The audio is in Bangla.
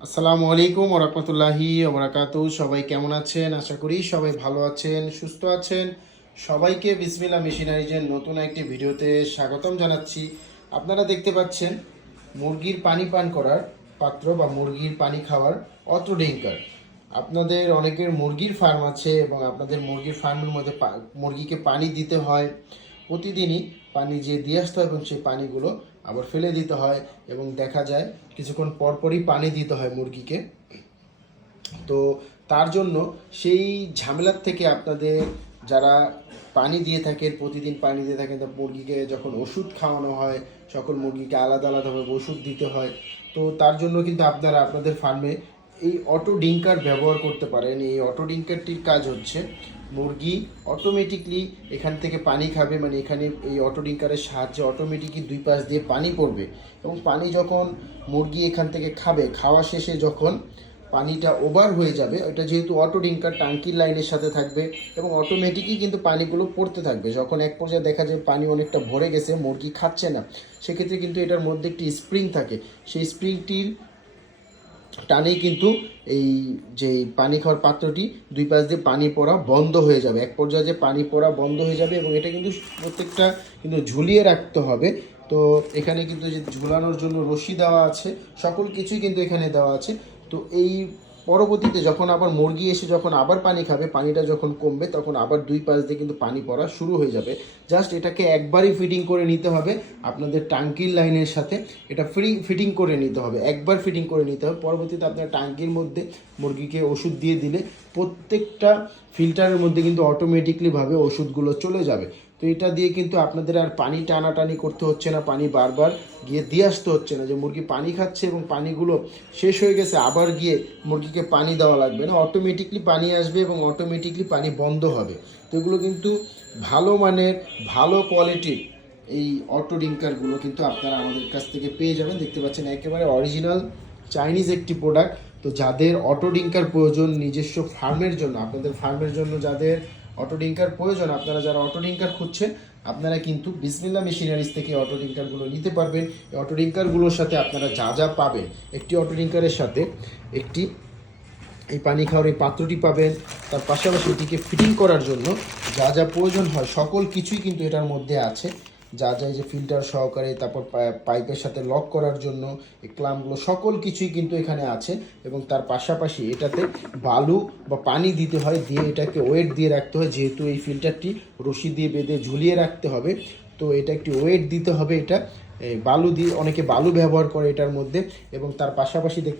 আসসালামু আলাইকুম ওয়া রাহমাতুল্লাহি ওয়া বারাকাতুহু। সবাই কেমন আছেন? আশা করি সবাই ভালো আছেন, সুস্থ আছেন। সবাইকে বিসমিল্লাহ মেশিনারিজের নতুন একটি ভিডিওতে স্বাগতম জানাচ্ছি। আপনারা দেখতে পাচ্ছেন মুরগির পানি পান করার পাত্র বা মুরগির পানি খাওয়ার অটো ড্রিঙ্কার। আপনাদের অনেকের মুরগির ফার্ম আছে এবং আপনাদের মুরগির ফার্মের মধ্যে মুরগিকে পানি দিতে হয় প্রতিদিনই। পানি যে দিয়ে আসতে হয় এবং সেই পানিগুলো আবার ফেলে দিতে হয় এবং দেখা যায় কিছুক্ষণ পরপরই পানি দিতে হয় মুরগিকে। তো তার জন্য সেই ঝামেলার থেকে আপনাদের যারা পানি দিয়ে থাকেন, প্রতিদিন পানি দিয়ে থাকেন, তা মুরগিকে যখন ওষুধ খাওয়ানো হয়, সকল মুরগিকে আলাদা আলাদাভাবে ওষুধ দিতে হয়। তো তার জন্য কিন্তু আপনারা আপনাদের ফার্মে এই অটো ডিঙ্কার ব্যবহার করতে পারেন। এই অটো ডিঙ্কারটির কাজ হচ্ছে মুরগি অটোমেটিকলি এখান থেকে পানি খাবে, মানে এখানে এই অটো ডিঙ্কারের সাহায্যে অটোমেটিকলি দুই পাশ দিয়ে পানি পড়বে এবং পানি যখন মুরগি এখান থেকে খাবে, খাওয়া শেষে যখন পানিটা ওভার হয়ে যাবে, ওটা যেহেতু অটো ডিঙ্কার টাঙ্কির লাইনের সাথে থাকবে এবং অটোমেটিকই কিন্তু পানিগুলো পড়তে থাকবে। যখন এক পর্যায়ে দেখা যায় পানি অনেকটা ভরে গেছে, মুরগি খাচ্ছে না, সেক্ষেত্রে কিন্তু এটার মধ্যে একটি স্প্রিং থাকে। সেই স্প্রিংটির টানেই কিন্তু এই যে পানি খাওয়ার পাত্রটি দুই পাশ দিয়ে পানি পড়া বন্ধ হয়ে যাবে। এক পর্যায়ে যে পানি পড়া বন্ধ হয়ে যাবে এবং এটা কিন্তু প্রত্যেকটা কিন্তু ঝুলিয়ে রাখতে হবে। তো এখানে কিন্তু যে ঝুলানোর জন্য রশি দেওয়া আছে, সকল কিছুই কিন্তু এখানে দেওয়া আছে। তো এই পরবর্তীতে যখন আবার মুরগি এসে যখন আবার পানি খাবে, পানিটা যখন কমবে, তখন আবার দুই পাশ দিয়ে কিন্তু পানি পড়া শুরু হয়ে যাবে। জাস্ট এটাকে একবারই ফিটিং করে নিতে হবে আপনাদের টাঙ্কির লাইনের সাথে। এটা ফিটিং করে নিতে হবে, একবার ফিটিং করে নিতে হবে। পরবর্তীতে আপনার টাঙ্কির মধ্যে মুরগিকে ওষুধ দিয়ে দিলে প্রত্যেকটা ফিল্টারের মধ্যে কিন্তু অটোমেটিকলিভাবে ওষুধগুলো চলে যাবে। তো এটা দিয়ে কিন্তু আপনাদের আর পানি টানাটানি করতে হচ্ছে না, পানি বারবার গিয়ে দিয়ে আসতে হচ্ছে না যে মুরগি পানি খাচ্ছে এবং পানিগুলো শেষ হয়ে গেছে আবার গিয়ে মুরগিকে পানি দেওয়া লাগবে না। অটোমেটিকলি পানি আসবে এবং অটোমেটিকলি পানি বন্ধ হবে। তো এগুলো কিন্তু ভালো মানের, ভালো কোয়ালিটির এই অটো ডিঙ্কারগুলো কিন্তু আপনারা আমাদের কাছ থেকে পেয়ে যাবেন। দেখতে পাচ্ছেন একেবারে অরিজিনাল চাইনিজ একটি প্রোডাক্ট। তো যাদের অটো ডিঙ্কার প্রয়োজন নিজস্ব ফার্মের জন্য, আপনাদের ফার্মের জন্য যাদের অটো ডিঙ্কার প্রয়োজন, আপনারা যারা অটো ডিঙ্কার খুঁজছেন, আপনারা কিন্তু বিসমিল্লাহ মেশিনারিজ থেকে অটো ডিঙ্কারগুলো নিতে পারবেন। এই অটো ডিঙ্কারগুলোর সাথে আপনারা যা যা পাবেন, একটি অটো ডিঙ্কারের সাথে একটি এই পানি খাওয়ার এই পাত্রটি পাবেন। তার পাশাপাশি এটিকে ফিটিং করার জন্য যা যা প্রয়োজন হয় সকল কিছুই কিন্তু এটার মধ্যে আছে। যা যা যে ফিল্টার সহকারে, তারপর পাইপের সাথে লক করার জন্য এই ক্লামগুলো, সকল কিছুই কিন্তু এখানে আছে। এবং তার পাশাপাশি এটাতে বালু বা পানি দিতে হয়, দিয়ে এটাকে ওয়েট দিয়ে রাখতে হয়, যেহেতু এই ফিল্টারটি রশি দিয়ে বেঁধে ঝুলিয়ে রাখতে হবে। তো এটা একটি ওয়েট দিতে হবে। এটা বালু দিয়ে, অনেকে বালু ব্যবহার করে এটার মধ্যে। এবং তার পাশাপাশি